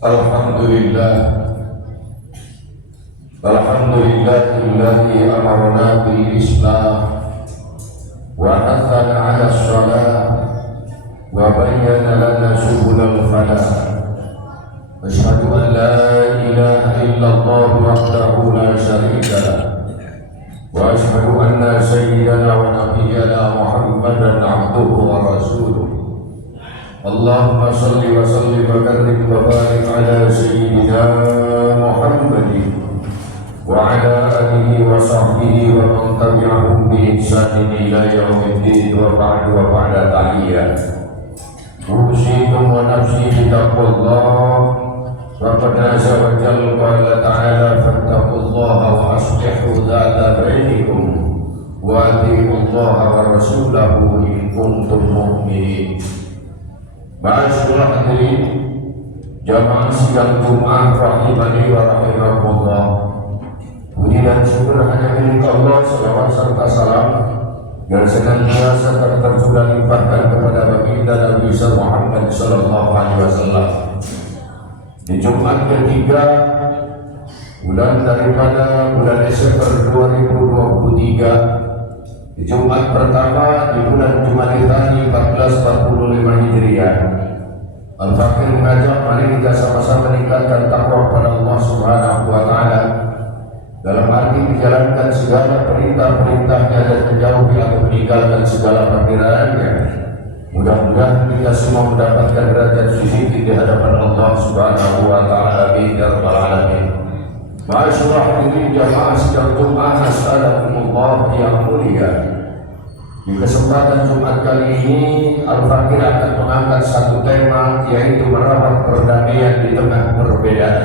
Alhamdulillah, alhamdulillahilladzi amarna bil islam wa hathana 'ala shalah wa bayyana lana subulal falah. Asyhadu an la ilaha illallah wahdahu la syarika lah wa asyhadu anna sayyidana wa nabiyyana Muhammadan 'abduhu wa rasuluh. Allahumma salli wa sallim wa karrim wa barik ala sayyidina Muhammadin wa ala alihi wa sahbihi wa man tabi'ahum bi ihsanin ila yaumiddin wa ba'du wa ba'da tahiyyah. Usikum wa nafsi bi taqwallah wa qad azza wa jalla qala ta'ala fattaqullaha wa aslihu dhata bainikum wa atiiullaha wa rasulahu in kuntum mu'minin. Ma'asyiral hadirin jamaah sidang Jumat rahimani wa rahimakumullah. Puji dan syukur hanya milik Allah, selawat serta salam yang senantiasa tercurah limpahkan kepada baginda Nabi Muhammad sallallahu alaihi wasallam. Di Jumat ketiga bulan daripada bulan Desember 2023, di Jumat pertama di bulan Jumadil Tsani 1445 Hijriah, Al-Fakir mengajak mari kita sama-sama meningkatkan takwa kepada Allah Subhanahu wa taala dalam arti menjalankan segala perintah-perintahnya dan menjauhi atau meninggalkan segala perkiraannya. Mudah-mudahan kita semua mendapatkan derajat suci di hadapan Allah Subhanahu wa taala bi rabbal alamin. Ma'asyiral hadirin jamaah sidang Jumat assalamualaikum yang mulia. Di kesempatan Jumat kali ini Al-Fakir akan mengangkat satu tema, yaitu merawat perdamaian di tengah perbedaan.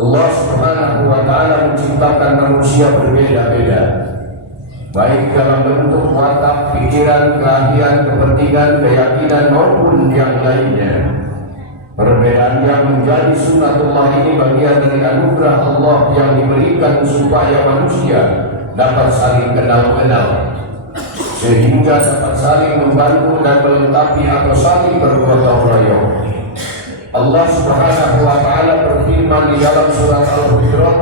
Allah Subhanahu wa taala menciptakan manusia berbeda-beda, baik dalam bentuk watak, pikiran, keahlian, kepentingan, keyakinan maupun yang lainnya. Perbedaan yang menjadi sunnatullah ini bagian dari anugerah Allah yang diberikan supaya manusia dapat saling kenal-mengenal, sehingga dapat saling membantu dan melengkapi atau saling bergotong royong. Allah Subhanahu wa taala berfirman di dalam surat Al-Hujurat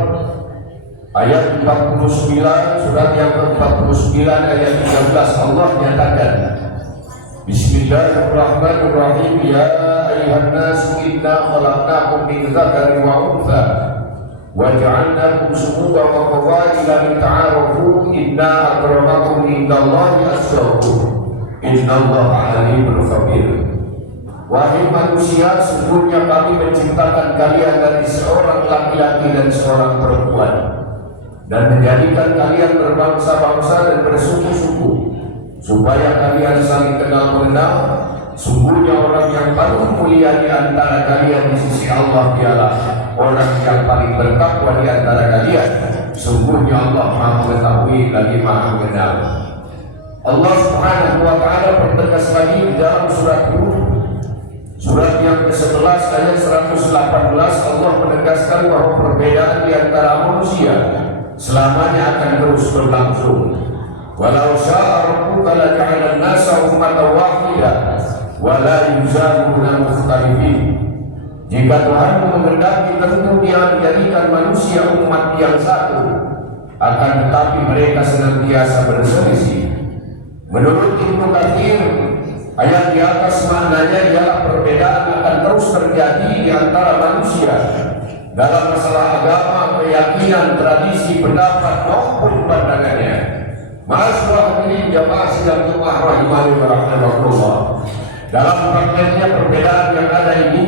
ayat 49, surat yang ke-49 ayat 13, Allah nyatakan, Bismillahirrahmanirrahim, ya ayuhan nasu inna khalaqnakum min dzakarin wa untha wa ja'alnakum shu'uban wa qabaila lita'arafu inna akramakum indallahi atqakum innallaha alimun khabir. Wahai manusia, sesungguhnya kami menciptakan kalian dari seorang laki-laki dan seorang perempuan dan menjadikan kalian berbangsa-bangsa dan bersuku-suku supaya kalian saling kenal mengenal. Sungguhnya orang yang paling mulia di antara kalian di sisi Allah ialah orang yang paling bertakwa di antara kalian. Sungguhnya Allah Maha mengetahui lagi Maha mengenal. Allah Subhanahu wa taala bertegas lagi di dalam surat Hud, surat yang ke-11 ayat 118, Allah menegaskan bahwa perbedaan di antara manusia selamanya akan terus berlangsung. Walau syaa rabbuka laja'ala an-nasa ummatan wahidah wa la yuzaluna mukhtalifin. Jika Tuhan menghendaki, tentu Dia menjadikan manusia umat yang satu, akan tetapi mereka senantiasa berselisih. Menurut Ibnu Katsir, ayat di atas maknanya ialah perbedaan akan terus terjadi di antara manusia dalam masalah agama, keyakinan, tradisi, pendapat maupun pandangannya. Ma'asyiral hadirin jamaah sidang Jumat rahimani wa rahimakumullah. Dalam prakteknya perbedaan yang ada ini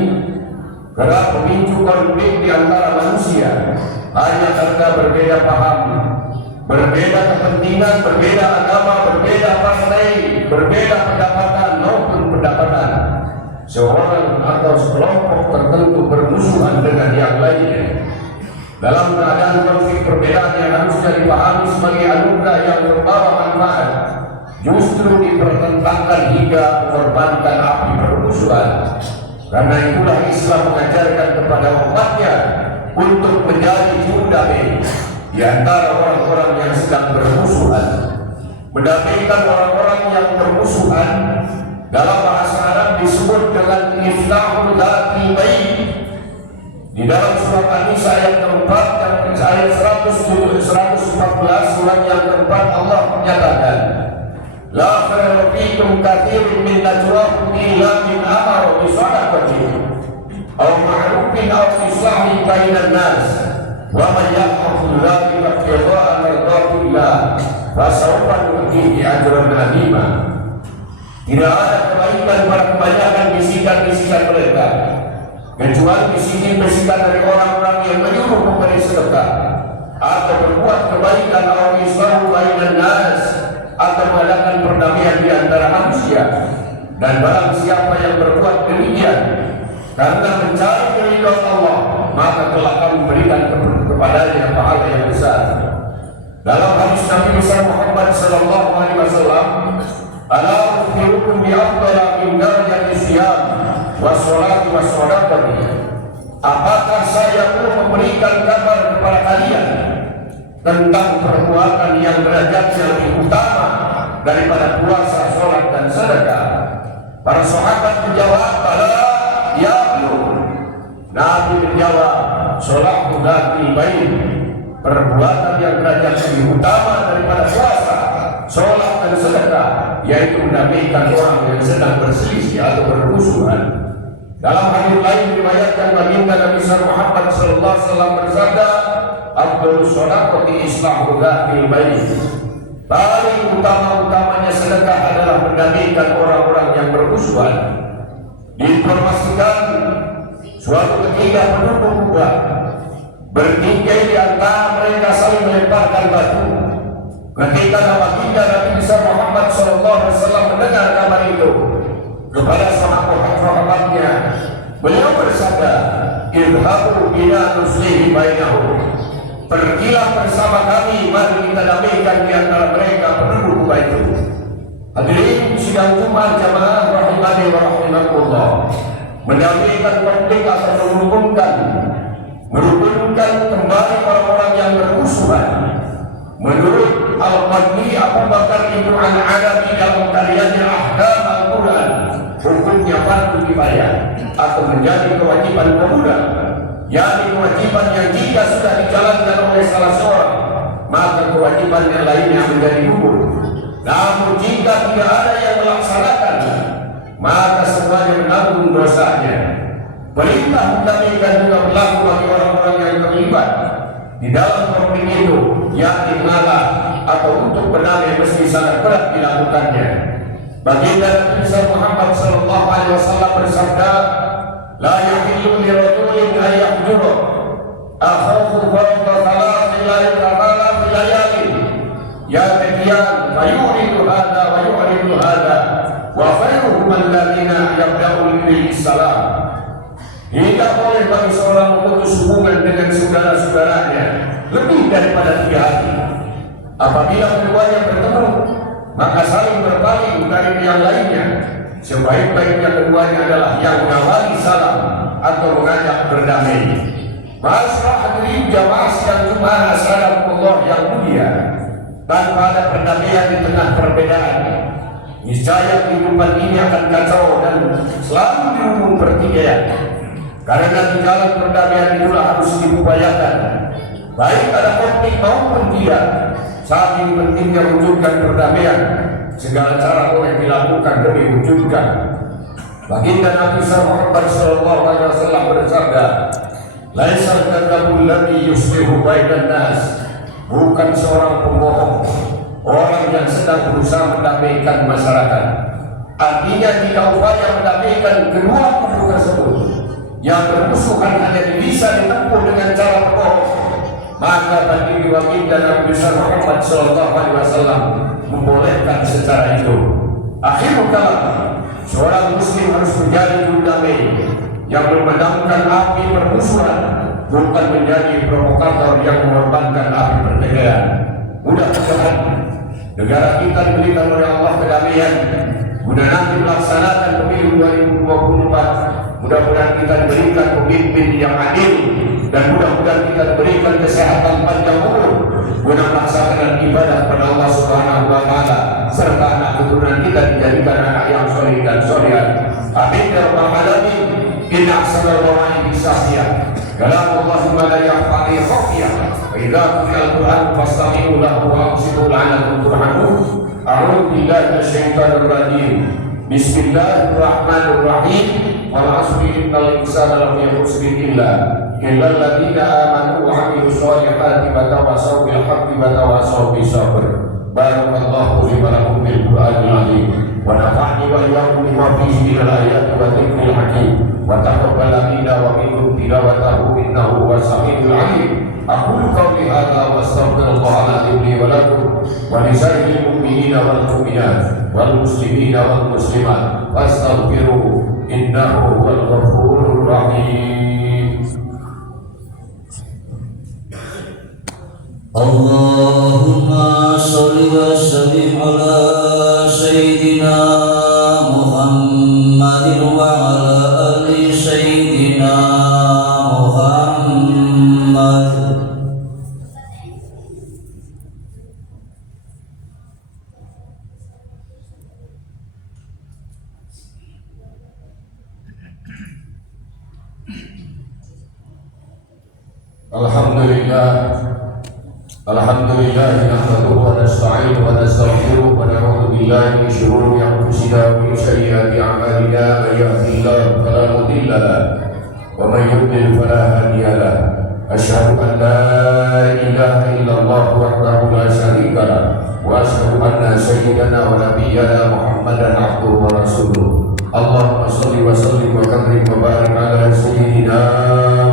kerap memicu konflik di antara manusia hanya karena berbeda paham, berbeda kepentingan, berbeda agama, berbeda partai, berbeda pendapatan maupun pendapatan. Seorang atau sekelompok tertentu bermusuhan dengan yang lainnya. Dalam keadaan konflik perbedaan yang harusnya dipahami sebagai anugerah yang membawa manfaat, justru dipertentangkan hingga mengorbankan api permusuhan. Karena itulah Islam mengajarkan kepada umatnya untuk menjadi juru damai di antara orang-orang yang sedang bermusuhan. Mendamaikan orang-orang yang bermusuhan dalam bahasa Arab disebut dengan islahul dzati bain. Di dalam surat An-Nisa ayat keempat dan ayat 114 surat yang keempat Allah menyatakan, la khairu fikum katsirin min najwahum illa min amara bi shadaqatin aw ma'rufin aw islahin bainan nas wa man yaqul dzalika ibtigha'a mardatillah fa sawfa nu'tihi ajran 'azima. Tidak ada kebaikan pada kebanyakan bisikan-bisikan mereka kecuali bisikan-bisikan dari orang-orang yang menyuruh memberi sedekah atau berbuat kebaikan atau islahu bainan nas atau mengadakan perdamaian di antara manusia. Dan barang siapa yang berbuat demikian karena mencari keridhaan Allah, maka telah kami berikan kepadanya pahala yang besar. Dalam hadis Nabi besar Muhammad sallallahu alaihi wasallam, ala ukhbirukum bi afdala min darajati siyam wa sholati wa shadaqati. Apakah saya perlu memberikan kabar kepada kalian tentang perbuatan yang derajatnya lebih utama daripada puasa, sholat dan sedekah? Para sahabat menjawab, bala ya belum. Nabi menjawab, sholat dzil bain, perbuatan yang derajat lebih utama daripada puasa, sholat dan sedekah, yaitu mendamaikan orang yang sedang berselisih atau bermusuhan. Dalam hadis lain diriwayatkan baginda Nabi Muhammad sallallahu alaihi wasallam bersabda, afdhalus shadaqati islahu dzil bain. Paling utama-utamanya sedekah adalah mendamaikan orang-orang yang bermusuhan. Diinformasikan suatu ketika penduduk muda bertikai di antara mereka saling melemparkan batu. Ketika baginda Nabi Muhammad sallallahu alaihi wasallam mendengar kabar itu kepada sahabat-sahabatnya, beliau bersabda, idhabu ila nuslihi bainahum. Pergilah bersama kami, mari kita damaikan di antara mereka penduduk kuba itu. Hadirin sidang Jumat jamaah rahimani wa rahimakumullah. Mendamaikan konflik atau merukunkan kembali orang-orang yang bermusuhan. Menurut Al-Qadhi Abu Bakar Ibnu Al-Arabi dalam karyanya Ahkam Al-Quran, hukumnya fardu kifayah atau menjadi kewajiban pemuda, yakni kewajiban yang jika sudah dijalankan oleh salah seorang, maka kewajiban yang lainnya menjadi gugur. Namun jika tidak ada yang melaksanakan, maka semuanya menanggung dosanya. Perintah mendamaikan juga berlaku bagi orang-orang yang terlibat di dalam konflik itu, yakni mengalah atau untuk berdamai mesti sangat berat dilakukannya. Baginda Nabi Muhammad sallallahu alaihi wasallam bersabda, la yahillu li rajulin an yahjura akhahu fawqa thalathi layalin ya'tiyan fa yuridu hadha wa yuridu hadha wa khairuhum alladhina yabda'u bil salam. Tidak boleh bagi seorang memutus hubungan dengan saudara-saudaranya lebih daripada 3 hari. Apabila keduanya bertemu, maka saling berpaling dari yang lainnya. Sebaik-baiknya keduanya adalah yang mengawali salam atau mengajak berdamai. Masalah hadirin jamaah sidang Jumat Allah yang mulia, tanpa ada perdamaian di tengah perbedaan, niscaya kehidupan ini akan kacau dan selalu dihubung pertikaian. Karena di jalan perdamaian itulah harus diupayakan, baik ada konflik maupun tidak. Saking pentingnya wujudkan perdamaian, segala cara boleh dilakukan demi wujudkan. Baginda Nabi Muhammad sallallahu alaihi wasallam bersabda, laisal kadzabul ladzi yuslihu bainan nas. Bukan seorang pembohong, orang yang sedang berusaha mendamaikan masyarakat. Artinya jika upaya mendamaikan kedua kubu tersebut yang bermusuhan hanya bisa ditempuh dengan cara berbohong, maka bagi baginda Nabi Muhammad sallallahu alaihi wasallam membolehkan secara itu. Akhirul kalam, seorang muslim harus menjadi juru damai yang memadamkan api permusuhan, bukan menjadi provokator yang mengorbankan api pertikaian. Mudah-mudahan negara kita diberikan oleh Allah kedamaian. Mudah nanti melaksanakan pemilu 2024. Mudah-mudahan kita diberikan pemimpin yang adil, dan mudah-mudahan kita diberikan kesehatan panjang umur guna melaksanakan ibadah kepada Allah Subhanahu wa taala, serta anak keturunan kita dijadikan anak yang soleh dan solehah. Amin ya rabbal alamin. Inna ahsanal qawaid bisahiyah. Kalamullahi ma la yakhfa alayhi khafiyah. Wa idza quri'a al-Qur'an fastami'u lahu wa ansitu la'allakum turhamun. A'udzu billahi minasyaitonir rajim. Bismillahirrahmanirrahim. Wal 'asri innal insana lafi khusrin illa alladziina aamanu wa 'amilus shalihati wa tawassaw bil haqqi wa tawassaw bis sabr. Barakallahu li wa lakum bil Qur'anil 'azim. Wa nafa'ni wa iyyakum bima fihi minal ayati wa dzikril hakim. Wa taqabbal minna wa minkum tilawatahu innahu huwas samiul 'alim. Aqulu qawli hadza wa astaghfirullaha li wa lakum wa li sa'iril mu'minina wal mu'minat wal muslimina wal muslimat fastaghfiruhu innahu huwal ghafurur rahim. Allahumma sholli wa sallim ala sayyidina Muhammadin wa ala ali sayyidina Muhammad. Alhamdulillah nahmaduhu wa nasta'inuhu wa nastaghfiruh wa na'udzu billahi min shururi anfusina wa min sayyiati a'malina. May yahdihillahu fala mudilla lahu wa may yudlil fala hadiya lahu. Asyhadu an la ilaha illallah wahdahu la syarika lahu wa asyhadu anna sayyidana wa nabiyyana Muhammadan abduhu wa rasuluh. Allahumma shalli wa sallim wa karrim wa barik ala sayyidina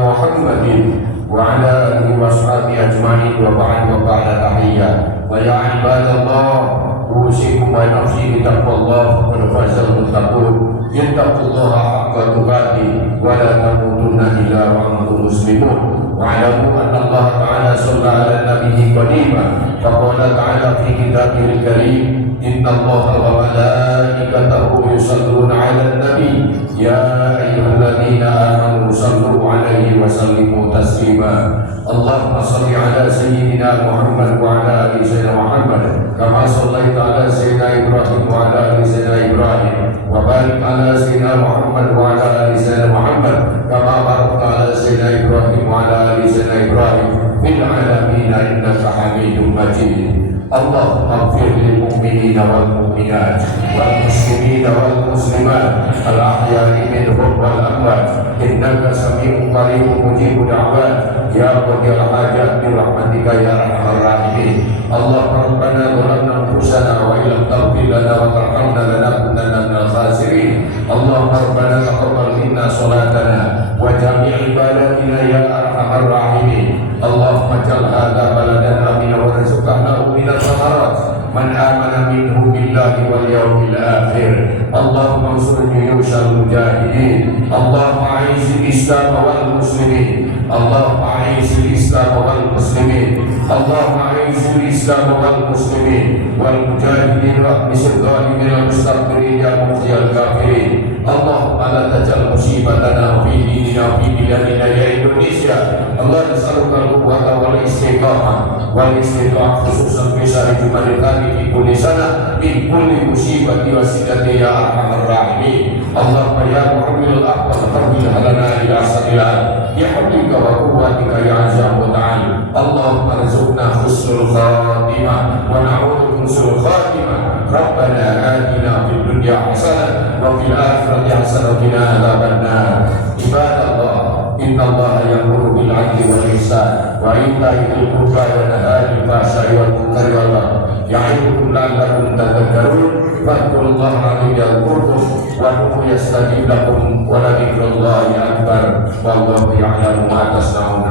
Muhammadin wa ala alihi wa ashabihi ajma'in wa ba'da tahiyya. Wa ya ibadallah, usikum wa nafsi bi taqwallah faqad fazal muttaqun. Ittaqullaha haqqa tuqatih wa la tamutunna illa wa antum muslimun. Wa'lamu anna Allah ta'ala shalla 'ala nabiyyi qadiman faqala ta'ala fi kitabihil karim inna Allaha wa malaikatahu yusalluna 'alan nabi ya ayyuhalladzina amanu sallu 'alaihi wa sallimu taslima. Allahumma shalli 'ala sayyidina Muhammad wa 'ala ali sayyidina Muhammad kama shallaita 'ala sayyidina Ibrahim wa 'ala ali sayyidina Ibrahim wa barik 'ala sayyidina Muhammad wa 'ala ali sayyidina Muhammad kama barakta 'ala sayyidina Ibrahim wa 'ala ali sayyidina Ibrahim fil 'alamin innaka Hamidum Majid. Allahumma ighfir lil mu'minina wal mu'minat wal muslimina wal muslimat al ahya'i minhum wal amwat innaka sami'un qaribun mujibud da'wat ya qadil hajat bi rahmatika ya arhamar rahimin. Allahumma rabbana zalamna anfusana wa illam taghfir lana wa tarhamna lanakunanna minal khasirin. Allahumma rabbana taqabbal minna salatana wa jami' ibadatina ya arhamar rahimin. Allahumma ja'al hadha baladan amina wa rizqana minal thamarat man amana minhu billahi wal yawmil akhir. Allahumma ansur juyushal mujahidin. Allahumma a'izil islam wal muslimin. Allahumma a'izil islam wal muslimin. Allahumma a'izil islam wal muslimin wal mujahidin wa misal zalimin wal mustakbirin ya mukhziyal kafirin. Allahumma la taj'al musibatana fi dinina fi biladina ya Indonesia. Allah nas'aluka al-quwwata wal istiqamah wal istiqamah khususan fi syahri Jumadil Thani fi kulli sana min kulli musibati wa sidati ya arhamar rahimin. Allahumma ya muhammilul aqwa taqbil halana ila sabilan ya hablika wa quwwatika ya azza wa ta'ala. Allahumma arzuqna husnul khatimah wa na'udzu min su'il khatimah. Rabbana atina fid dunya hasanah wa fil akhirati hasanah wa qina adzabannar. Ibadallah, innallaha ya'muru bil 'adli wal ihsan wa ita'i dzil qurba wa yanha 'anil fahsya'i wal munkari wal baghi ya'idukum la'allakum tadhakkarun. Fadhkurullaha 'azim yadhkurkum wa huwa yastajib lakum wa la dzikrullahi akbar wallahu ya'lamu ma tasna'un.